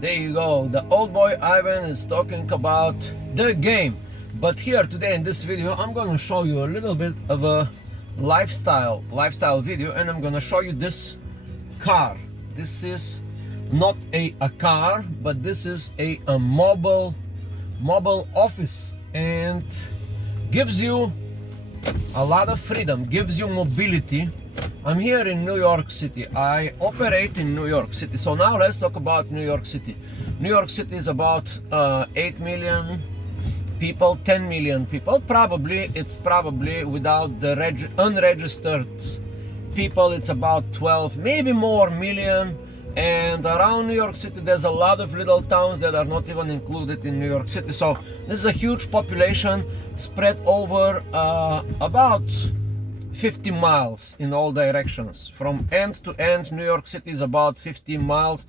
There you go. The old boy Ivan is talking about the game. But here today in this video, I'm gonna show you a little bit of a lifestyle video, and I'm gonna show you this car. This is not a car, but this is a mobile office, and gives you a lot of freedom, gives you mobility. I'm here in New York City. I operate in New York City. So now let's talk about New York City. New York City is about 8 million people, 10 million people. It's probably without the unregistered people, it's about 12, maybe more million. And around New York City, there's a lot of little towns that are not even included in New York City. So this is a huge population spread over about 50 miles in all directions. From end to end, New York City is about 50 miles.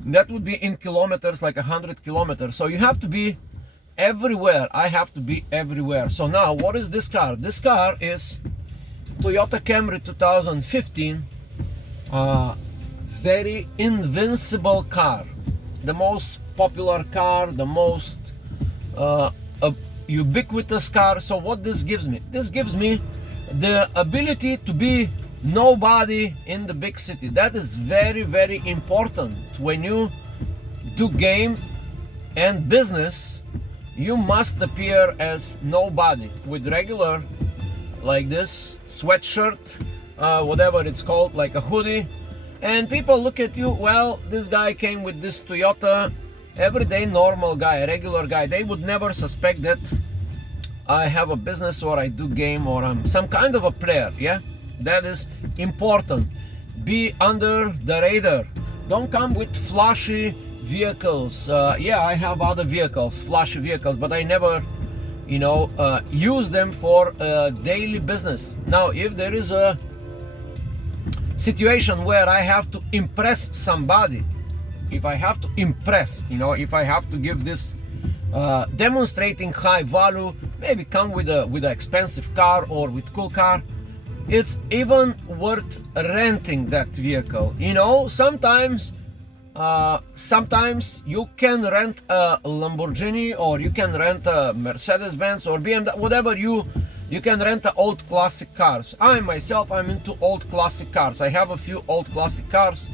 That would be in kilometers, like 100 kilometers. So you have to be everywhere. I have to be everywhere. So now, what is this car? This car is Toyota Camry 2015. Very invincible car. The most popular car, the most ubiquitous car. So what this gives me? This gives me the ability to be nobody in the big city. That is very, very important. When you do game and business, you must appear as nobody with regular, like this sweatshirt, whatever it's called, like a hoodie, and people look at you. Well, this guy came with this Toyota, everyday normal guy, regular guy. They would never suspect that I have a business or I do game or I'm some kind of a player. Yeah, that is important. Be under the radar. Don't come with flashy vehicles. Yeah, I have other vehicles, flashy vehicles, but I never, use them for daily business. Now, if there is a situation where I have to impress somebody, if I have to impress, if I have to give this demonstrating high value, maybe come with an expensive car or with cool car, it's even worth renting that vehicle. Sometimes you can rent a Lamborghini, or you can rent a Mercedes-Benz or BMW, whatever you can rent old classic cars. I'm into old classic cars. I have a few old classic cars.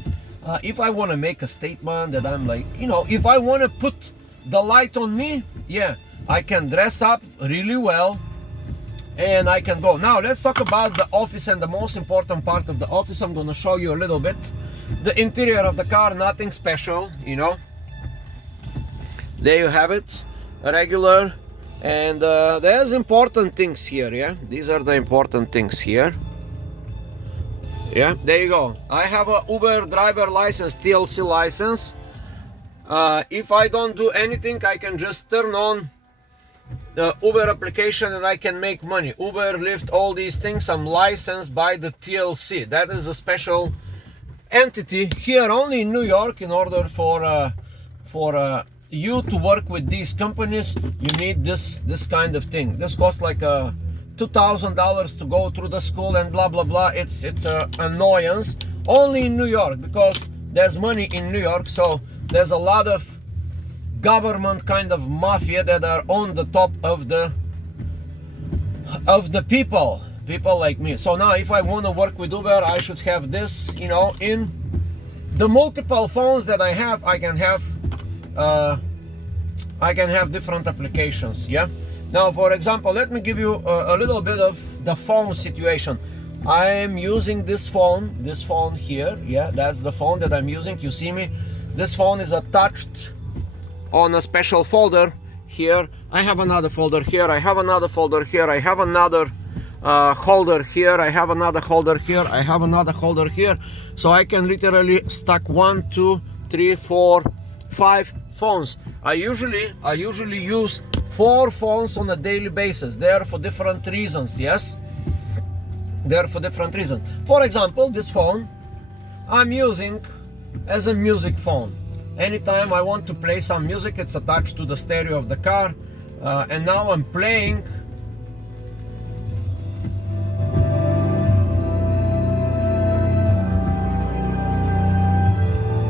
If I want to make a statement that I'm like, if I want to put the light on me, yeah, I can dress up really well and I can go. Now let's talk about the office, and the most important part of the office. I'm gonna show you a little bit the interior of the car. Nothing special, There you have it, regular. And there's important things here. Yeah, these are the important things here. Yeah, there you go. I have a Uber driver license, TLC license. If I don't do anything, I can just turn on the Uber application and I can make money. Uber, Lyft, all these things, I'm licensed by the TLC. That is a special entity here only in New York. In order for you to work with these companies, you need this kind of thing. This costs like $2,000 to go through the school and blah blah blah. It's an annoyance only in New York, because there's money in New York. So there's a lot of government kind of mafia that are on the top of the people like me. So now if I want to work with Uber, I should have this, in the multiple phones that I have. I can have different applications. Yeah. Now, for example, let me give you a little bit of the phone situation. I am using this phone here. Yeah, that's the phone that I'm using. You see me? This phone is attached on a special folder here. I have another folder here. I have another folder here. I have another holder here. I have another holder here. I have another holder here. So I can literally stack 1, 2, 3, 4, 5 phones. I usually use 4 phones on a daily basis. They are for different reasons. Yes, they're for different reasons. For example, this phone I'm using as a music phone. Anytime I want to play some music, it's attached to the stereo of the car, and now I'm playing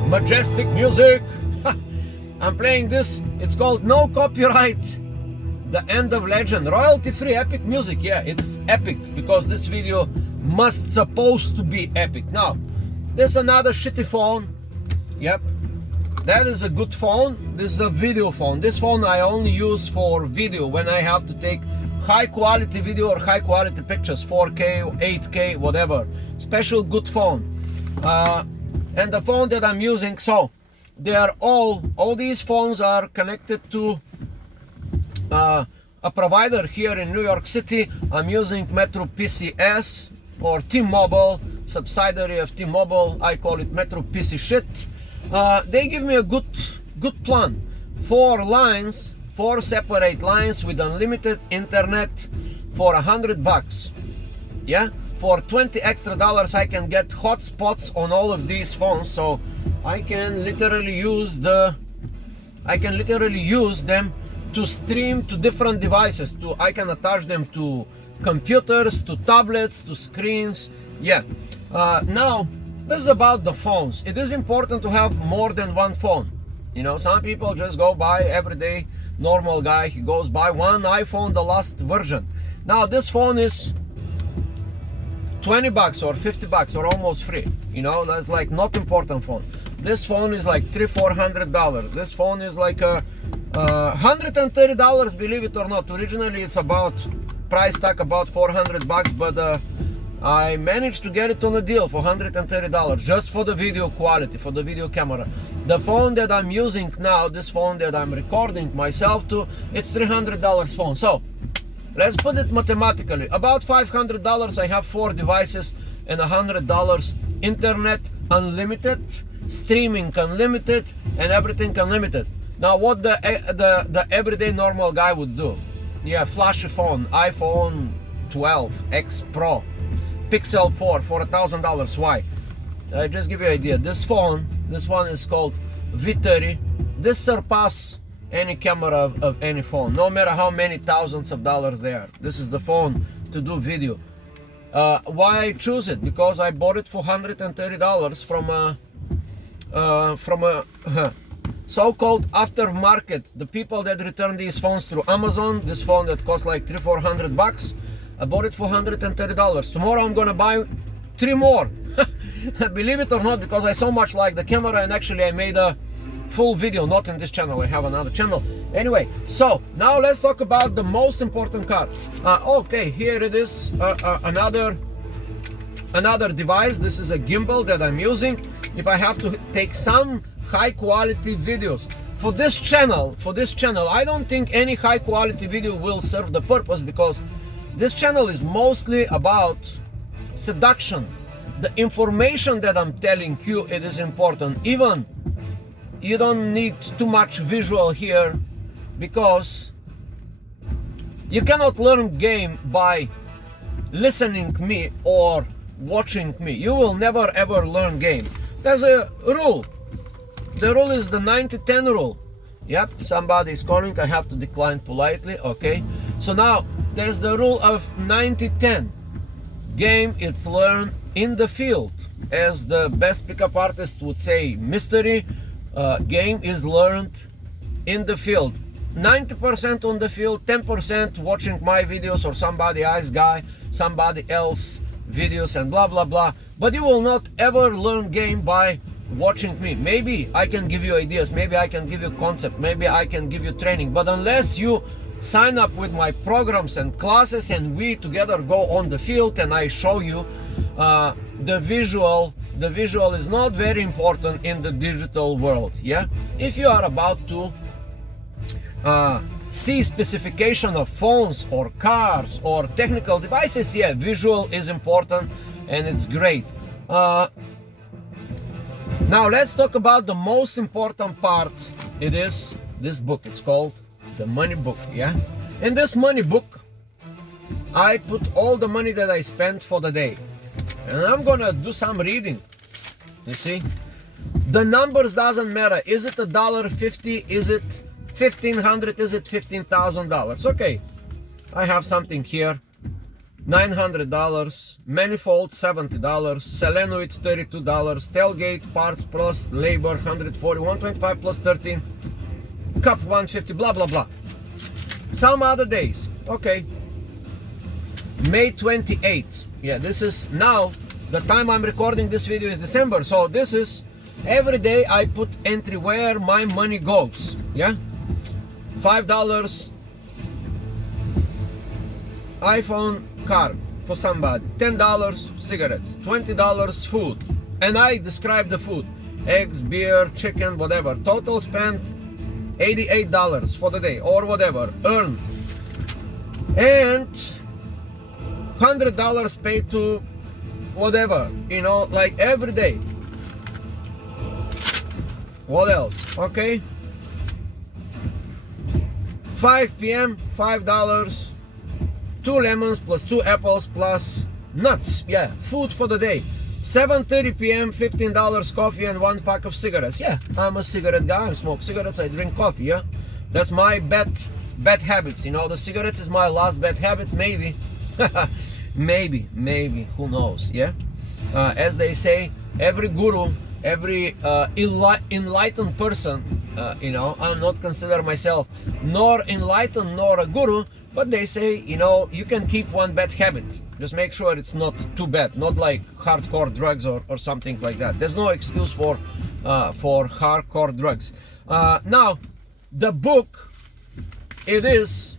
majestic music I'm playing this. It's called No Copyright, The End of Legend, royalty free epic music. Yeah, it's epic because this video must supposed to be epic. Now there's another shitty phone. Yep, that is a good phone. This is a video phone. This phone I only use for video when I have to take high quality video or high quality pictures, 4K, 8K, whatever. Special good phone. And the phone that I'm using, so they are all these phones are connected to a provider here in New York City. I'm using Metro PCS or T-Mobile, subsidiary of T-Mobile. I call it Metro PC shit. They give me a good plan. 4 lines, 4 separate lines with unlimited internet for $100. Yeah, for $20 extra I can get hotspots on all of these phones, so I can literally use them to stream to different devices. I can attach them to computers, to tablets, to screens. Yeah. Now this is about the phones. It is important to have more than one phone. You know, some people just go buy, everyday normal guy, he goes buy one iPhone, the last version. Now this phone is $20 or $50 or almost free. You know, that's like not important phone. This phone is like $300-400. This phone is like $130, believe it or not. Originally it's about price tag about $400, but I managed to get it on a deal for $130 just for the video quality, for the video camera. The phone that I'm using now, this phone that I'm recording myself to, it's $300 phone. So let's put it mathematically. About $500 I have 4 devices and $100 internet unlimited, streaming unlimited, and everything unlimited. Now what the everyday normal guy would do? Yeah, flashy phone, iPhone 12 X Pro, Pixel 4 for $1,000. Why? Just give you an idea. This one is called V30. This surpasses any camera of any phone, no matter how many thousands of dollars they are. This is the phone to do video. Why I choose it? Because I bought it for $130 from a so-called aftermarket. The people that return these phones through Amazon. This phone that costs like $300-400. I bought it for $130. Tomorrow I'm gonna buy 3 more. Believe it or not, because I so much like the camera, and actually I made a full video, not in this channel, I have another channel. Anyway, so now let's talk about the most important card. Okay, here it is, another device. This is a gimbal that I'm using if I have to take some high quality videos. For this channel, I don't think any high quality video will serve the purpose, because this channel is mostly about seduction. The information that I'm telling you, it is important. Even you don't need too much visual here, because you cannot learn game by listening me or watching me. You will never ever learn game. There's a rule. The rule is the 90-10 rule. Yep, somebody is calling, I have to decline politely. Okay, so now there's the rule of 90-10. Game, it's learned in the field. As the best pickup artist would say, mystery, game is learned in the field. 90% on the field, 10% watching my videos or somebody else videos and blah blah blah. But you will not ever learn game by watching me. Maybe I can give you ideas, maybe I can give you concept, maybe I can give you training, but unless you sign up with my programs and classes and we together go on the field and I show you, the visual is not very important in the digital world. Yeah, if you are about to see specification of phones or cars or technical devices, yeah, visual is important and it's great. Now let's talk about the most important part. It is this book. It's called the money book. Yeah, in this money book I put all the money that I spent for the day, and I'm gonna do some reading. You see, the numbers doesn't matter. Is it $1.50? Is it $1,500? Is it $15,000? Okay, I have something here. $900, manifold $70, solenoid $32, tailgate parts plus labor $140, $125 plus 13, cup 150, blah blah blah. Some other days, okay. May 28th. Yeah, this is now the time I'm recording this video is December. So this is every day I put entry where my money goes. Yeah, $5 iPhone card for somebody, $10 cigarettes, $20 food, and I describe the food: eggs, beer, chicken, whatever. Total spent $88 for the day or whatever earned, and $100 paid to whatever, you know, like every day. What else? Okay, 5 p.m. $5, 2 lemons plus 2 apples plus nuts. Yeah, food for the day. 7:30 p.m. $15 coffee and 1 pack of cigarettes. Yeah, I'm a cigarette guy. I smoke cigarettes, I drink coffee. Yeah, that's my bad habits. You know, the cigarettes is my last bad habit. Maybe maybe, who knows? Yeah, as they say, every guru, every enlightened person, you know, I'm not consider myself nor enlightened nor a guru, but they say, you know, you can keep one bad habit. Just make sure it's not too bad, not like hardcore drugs or something like that. There's no excuse for hardcore drugs. Now, the book, it is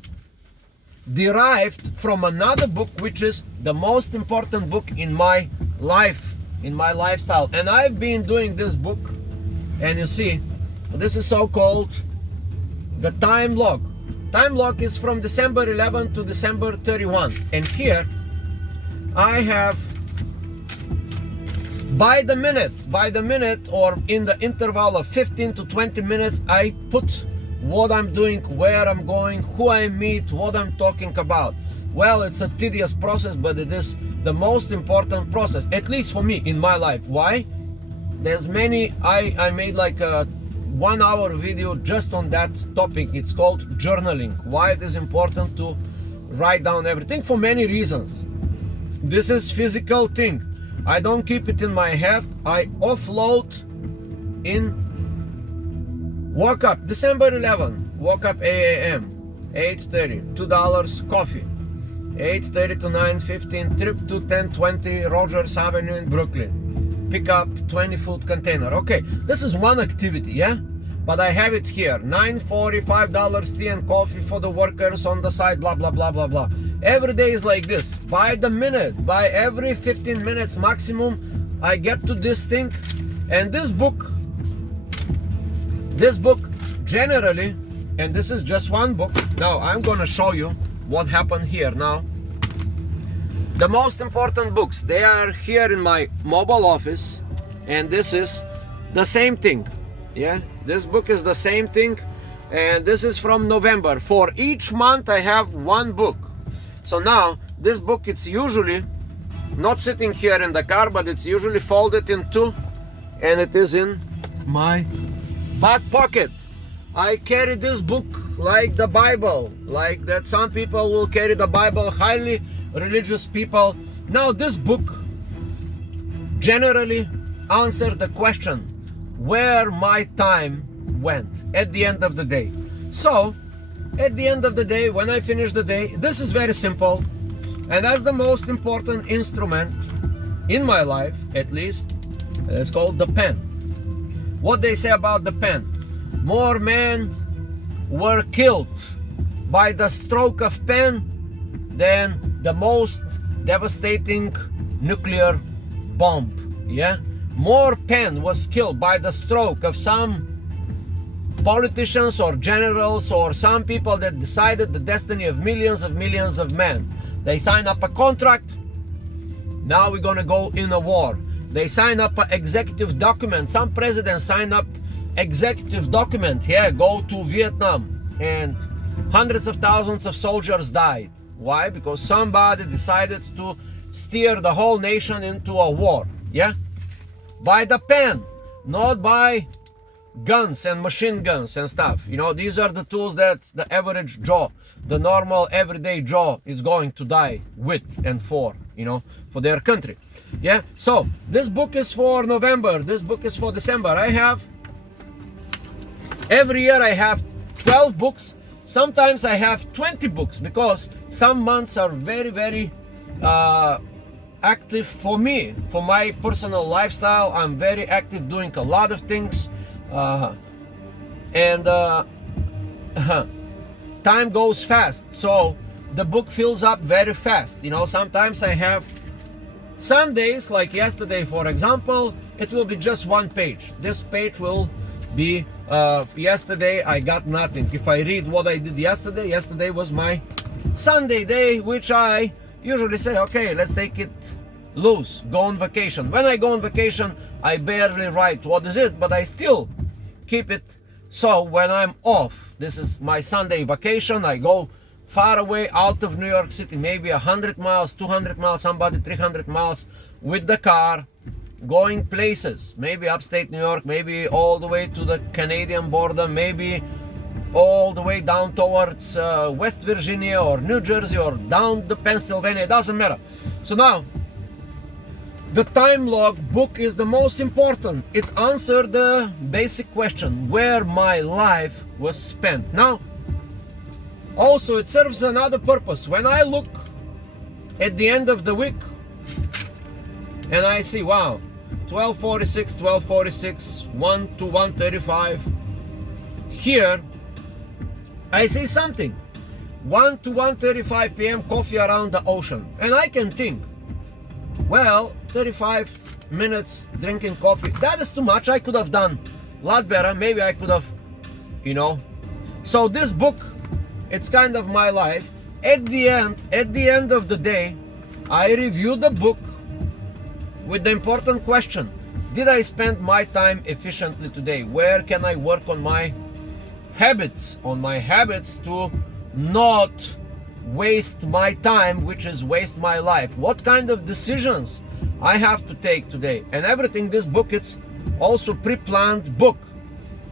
derived from another book, which is the most important book in my life, in my lifestyle. And I've been doing this book, and you see, this is so-called the time log. Time log is from December 11 to December 31. And here I have by the minute or in the interval of 15 to 20 minutes, I put what I'm doing, where I'm going, who I meet, what I'm talking about. Well, it's a tedious process, but it is the most important process, at least for me in my life. Why? There's many, I made like a 1 hour video just on that topic. It's called journaling. Why it is important to write down everything? For many reasons. This is physical thing. I don't keep it in my head. I offload in. Woke up December 11. Woke up 8 a.m. 8:30. $2 coffee. 8:30 to 9:15. Trip to 1020 Rogers Avenue in Brooklyn. Pick up 20 food container. Okay, this is one activity, yeah? But I have it here. 9:40, $5 tea and coffee for the workers on the side, blah, blah, blah, blah, blah. Every day is like this. By the minute, by every 15 minutes maximum, I get to this thing. And this book generally, and this is just one book. Now I'm gonna show you what happened here now. The most important books, they are here in my mobile office, and this is the same thing. Yeah, this book is the same thing, and this is from November. For each month I have one book. So now this book, it's usually not sitting here in the car, but it's usually folded in two, and it is in my back pocket. I carry this book like the Bible, like that some people will carry the Bible, highly religious people. Now this book generally answers the question where my time went at the end of the day. So at the end of the day, when I finish the day, this is very simple, and that's the most important instrument in my life, at least. It's called the pen. What they say about the pen: more men were killed by the stroke of pen than the most devastating nuclear bomb. Yeah, more pen was killed by the stroke of some politicians or generals or some people that decided the destiny of millions of men. They sign up a contract. Now we're gonna go in a war. They sign up an executive document. Some presidents sign up executive document. Yeah, go to Vietnam, and hundreds of thousands of soldiers died. Why? Because somebody decided to steer the whole nation into a war. Yeah, by the pen, not by guns and machine guns and stuff. You know, these are the tools that the average Joe, the normal everyday Joe, is going to die with and for, you know, for their country. Yeah, so this book is for November, this book is for December. I have every year I have 12 books. Sometimes I have 20 books because some months are very, very active for me, for my personal lifestyle. I'm very active doing a lot of things, and time goes fast, so the book fills up very fast. You know, sometimes I have some days, like yesterday for example, it will be just one page. This page will be yesterday I got nothing. If I read what I did yesterday was my Sunday day, which I usually say, okay, let's take it loose, go on vacation. When I go on vacation, I barely write what is it, but I still keep it. So when I'm off, this is my Sunday vacation, I go far away out of New York City, maybe 100 miles, 200 miles, somebody 300 miles with the car, going places, maybe upstate New York, maybe all the way to the Canadian border, maybe all the way down towards West Virginia or New Jersey or down to Pennsylvania, it doesn't matter. So now, the time log book is the most important. It answered the basic question, where my life was spent. Now, also it serves another purpose. When I look at the end of the week and I see, wow, 12:46, 1 to 1:35. Here, I see something. 1 to 1:35 p.m. coffee around the ocean. And I can think, well, 35 minutes drinking coffee, that is too much. I could have done a lot better. Maybe I could have, you know. So this book, it's kind of my life. At the end of the day, I review the book with the important question, did I spend my time efficiently today? Where can I work on my habits to not waste my time, which is waste my life? What kind of decisions I have to take today? And everything, this book, it's also pre-planned book.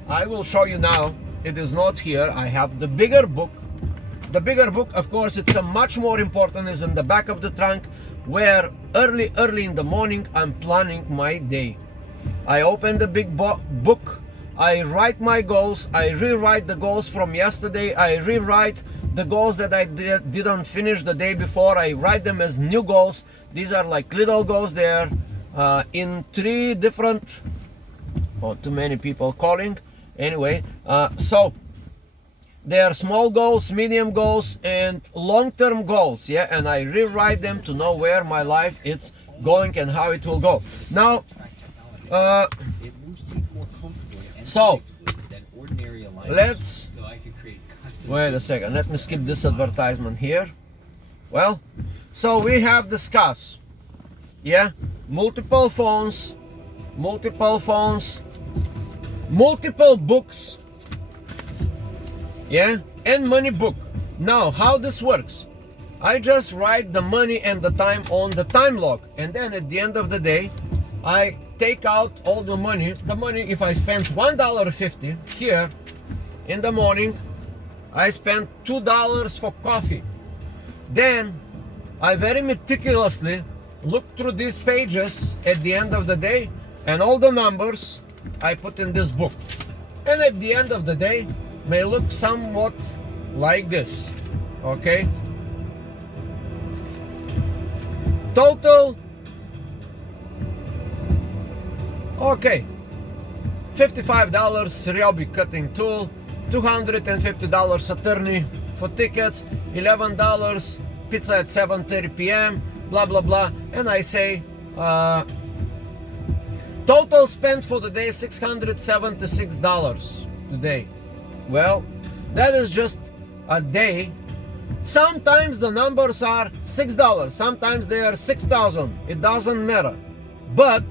I will show you now. It is not here. I have the bigger book. The bigger book, of course, it's a much more important, is in the back of the trunk, where early in the morning I'm planning my day. I open the big book, I write my goals, I rewrite the goals from yesterday, I rewrite the goals that I didn't finish the day before, I write them as new goals. These are like little goals there in 3 different, oh, too many people calling. Anyway, so they are small goals, medium goals, and long-term goals, yeah, and I rewrite them to know where my life is going and how it will go. Now, so let's wait a second. Let me skip this advertisement here. Well, so we have discussed, yeah, multiple phones, multiple books, yeah, and money book. Now, how this works? I just write the money and the time on the time log, and then at the end of the day, I take out all the money. The money, if I spend $1.50 here in the morning, I spend $2 for coffee. Then I very meticulously look through these pages at the end of the day, and all the numbers I put in this book. And at the end of the day, may look somewhat like this, okay? Total, okay, $55 Ryobi cutting tool, $250 attorney for tickets, $11 pizza at 7:30 p.m., blah blah blah. And I say total spent for the day $676 today. Well, that is just a day. Sometimes the numbers are $6, sometimes they are 6,000. It doesn't matter. But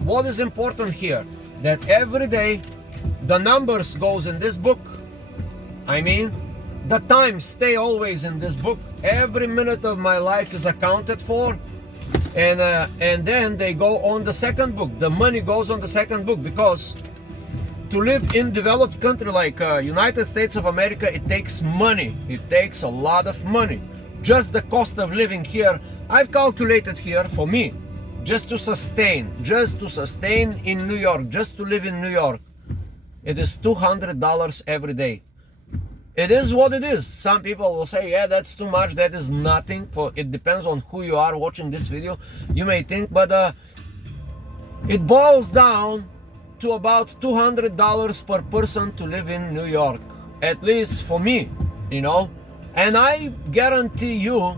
what is important here, that every day the numbers goes in this book. I mean, the times stay always in this book. Every minute of my life is accounted for, and then they go on the second book. The money goes on the second book, because to live in developed country like United States of America, it takes money. It takes a lot of money. Just the cost of living here, I've calculated here for me, just to sustain in New York, just to live in New York, it is $200 every day. it is what it is. Some people will say, yeah, that's too much, that is nothing. For it depends on who you are watching this video, you may think, but it boils down to about $200 per person to live in New York, at least for me, you know. And I guarantee you,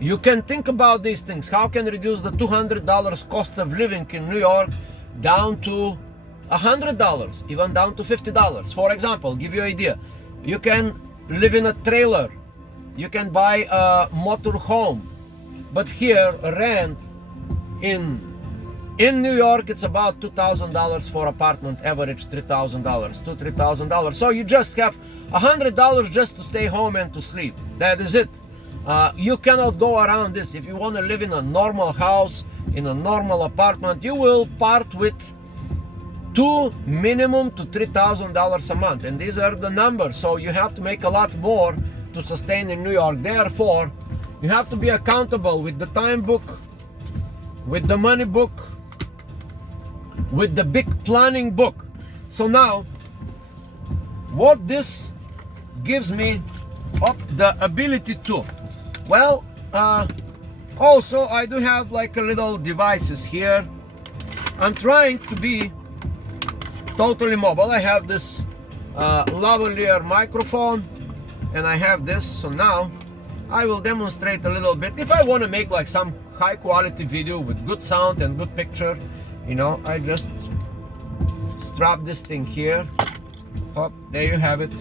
you can think about these things. How can reduce the $200 cost of living in New York down to $100, even down to $50? For example, give you an idea. You can live in a trailer. You can buy a motor home. But here, rent in New York, it's about $2,000 for apartment, average $3,000, $2,000-$3,000. So you just have $100 just to stay home and to sleep. That is it. You cannot go around this. If you want to live in a normal house, in a normal apartment, you will part with minimum to $3,000 a month, and these are the numbers. So you have to make a lot more to sustain in New York. Therefore, you have to be accountable with the time book, with the money book, with the big planning book. So now, what this gives me the ability to, well, also I do have like a little devices here. I'm trying to be totally mobile. I have this lavalier microphone, and I have this. So now I will demonstrate a little bit. If I want to make like some high quality video with good sound and good picture, you know, I just strap this thing here. Oh, there you have it.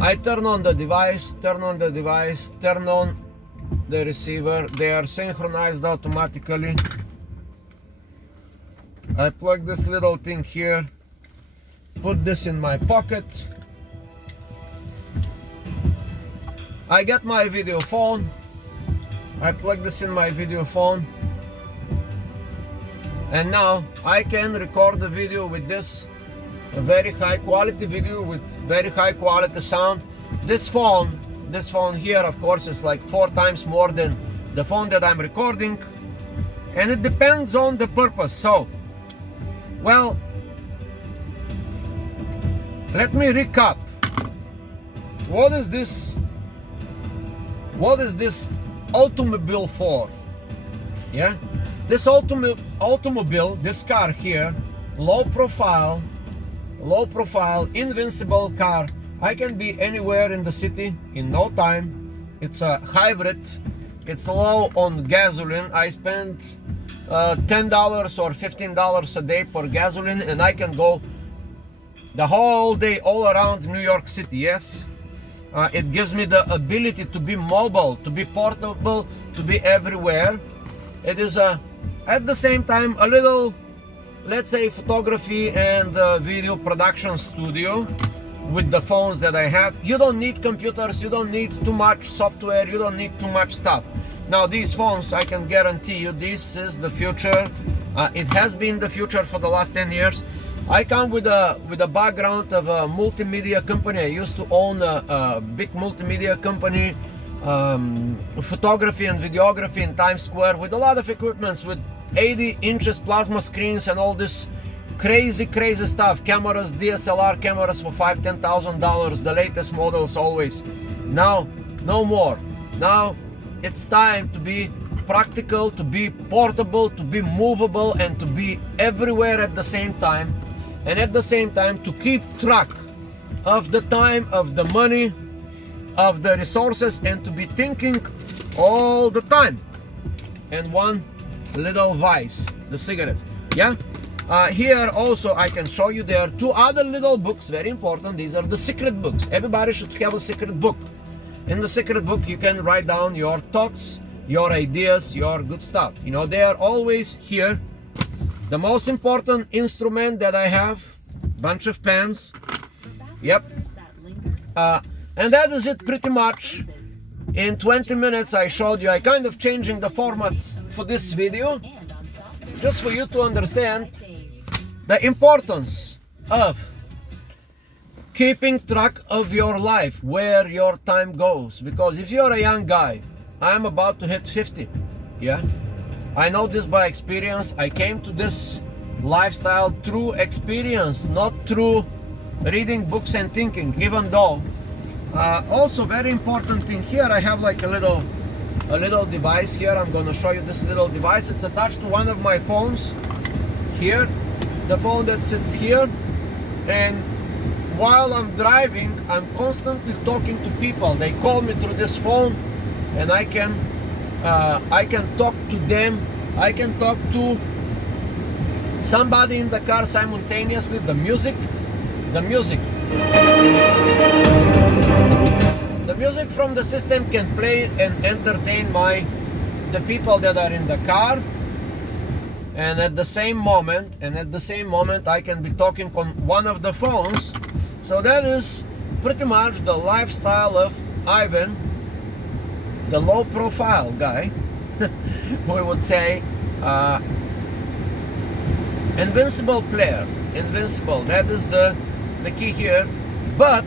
I turn on the device, turn on the receiver. They are synchronized automatically. I plug this little thing here, put this in my pocket. I get my video phone. I plug this in my video phone. And now I can record the video with this, a very high quality video with very high quality sound. This phone here, of course, is like 4 times more than the phone that I'm recording, and it depends on the purpose. So, well, let me recap. What is this automobile for? Yeah, this automobile, this car here, low profile, invincible car. I can be anywhere in the city in no time. It's a hybrid. It's low on gasoline. I spend $10 or $15 a day per gasoline, and I can go the whole day all around New York City. Yes, it gives me the ability to be mobile, to be portable, to be everywhere. It is at the same time a little, let's say, photography and video production studio with the phones that I have. You don't need computers, you don't need too much software, you don't need too much stuff. Now these phones, I can guarantee you, this is the future. It has been the future for the last 10 years. I come with a background of a multimedia company. I used to own a big multimedia company, photography and videography in Times Square, with a lot of equipments, with 80 inches plasma screens and all this crazy stuff. Cameras, DSLR cameras for $5,000-$10,000, the latest models always. Now, no more. Now it's time to be practical, to be portable, to be movable, and to be everywhere at the same time. And at the same time to keep track of the time, of the money, of the resources, and to be thinking all the time. And one little vice, the cigarettes. Yeah, here also I can show you there are 2 other little books, very important. These are the secret books. Everybody should have a secret book. In the secret book you can write down your thoughts, your ideas, your good stuff. You know, they are always here. The most important instrument that I have, bunch of pens. Yep. And that is it pretty much. In 20 minutes I showed you, I kind of changing the format for this video, just for you to understand the importance of keeping track of your life, where your time goes. Because if you're a young guy, I'm about to hit 50. Yeah, I know this by experience. I came to this lifestyle through experience, not through reading books and thinking. Even though also very important thing here, I have like a little device here. I'm going to show you this little device. It's attached to one of my phones here, the phone that sits here, and while I'm driving, I'm constantly talking to people. They call me through this phone, and I can talk to them. I can talk to somebody in the car simultaneously. The music from the system can play and entertain the people that are in the car, and at the same moment I can be talking on one of the phones. So that is pretty much the lifestyle of Ivan, the low profile guy. We would say invincible player. Invincible, that is the key here. But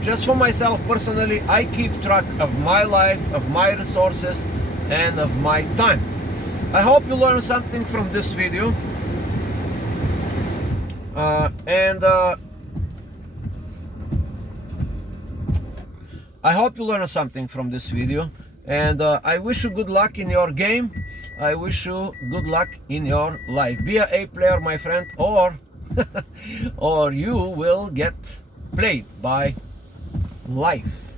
just for myself personally, I keep track of my life, of my resources, and of my time. I hope you learned something from this video, I hope you learned something from this video, and I wish you good luck in your game. I wish you good luck in your life. Be a A player, my friend, or or you will get played by life.